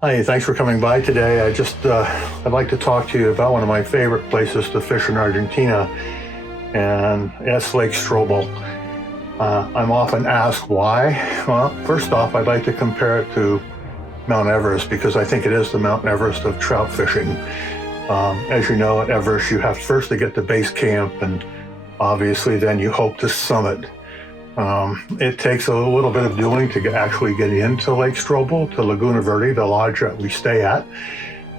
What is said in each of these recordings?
Hi, thanks for coming by today. I'd like to talk to you about one of my favorite places to fish in Argentina, and that's Lake Strobel. I'm often asked why. Well, first off, I'd like to compare it to Mount Everest because I think it is the Mount Everest of trout fishing. As you know, at Everest, you have first to get to base camp, and obviously then you hope to summit. It takes a little bit of doing to actually get into Lake Strobel, to Laguna Verde, the lodge that we stay at.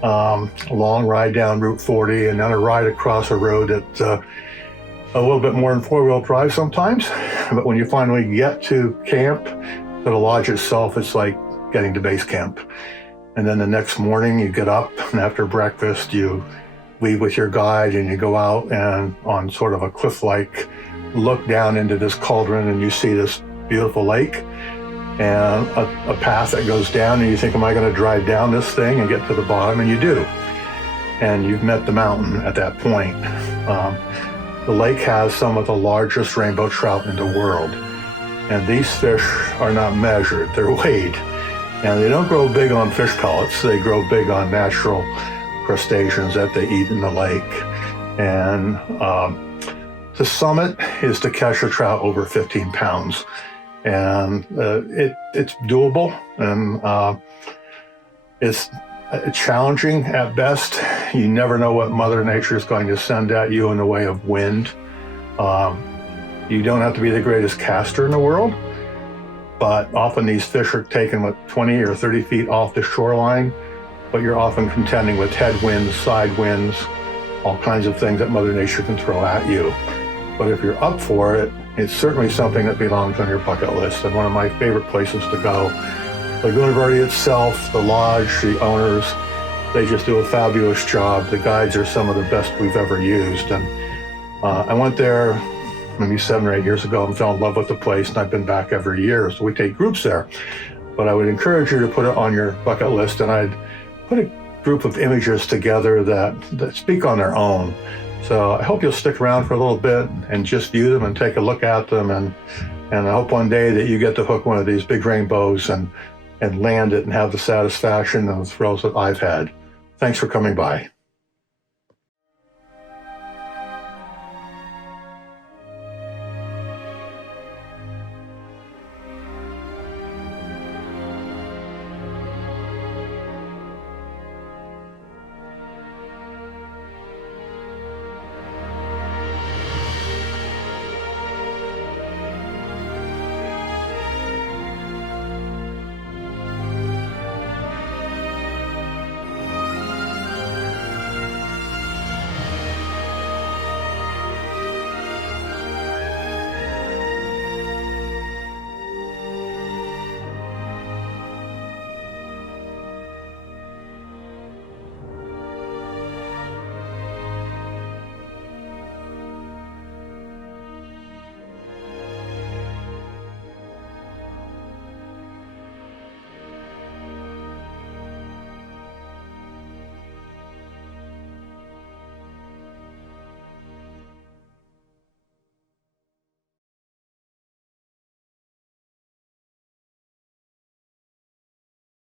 A long ride down Route 40 and then a ride across a road that's a little bit more than four-wheel drive sometimes. But when you finally get to camp, to the lodge itself, it's like getting to base camp. And then the next morning you get up, and after breakfast you leave with your guide and you go out and on sort of a cliff-like look down into this cauldron, and you see this beautiful lake and a path that goes down, and you think, am I going to drive down this thing and get to the bottom? And you do. And you've met the mountain at that point. The lake has some of the largest rainbow trout in the world. And these fish are not measured, they're weighed. And they don't grow big on fish pellets, they grow big on natural crustaceans that they eat in the lake. And the summit is to catch a trout over 15 pounds. And it's doable, and it's challenging at best. You never know what Mother Nature is going to send at you in the way of wind. You don't have to be the greatest caster in the world, but often these fish are taken 20 or 30 feet off the shoreline, but you're often contending with headwinds, side winds, all kinds of things that Mother Nature can throw at you. But if you're up for it, it's certainly something that belongs on your bucket list and one of my favorite places to go. Laguna Verde itself, the lodge, the owners, they just do a fabulous job. The guides are some of the best we've ever used. And I went there maybe 7 or 8 years ago and fell in love with the place, and I've been back every year. So we take groups there. But I would encourage you to put it on your bucket list, and I'd put a group of images together that speak on their own. So I hope you'll stick around for a little bit and just view them and take a look at them. And I hope one day that you get to hook one of these big rainbows and land it and have the satisfaction and the thrills that I've had. Thanks for coming by.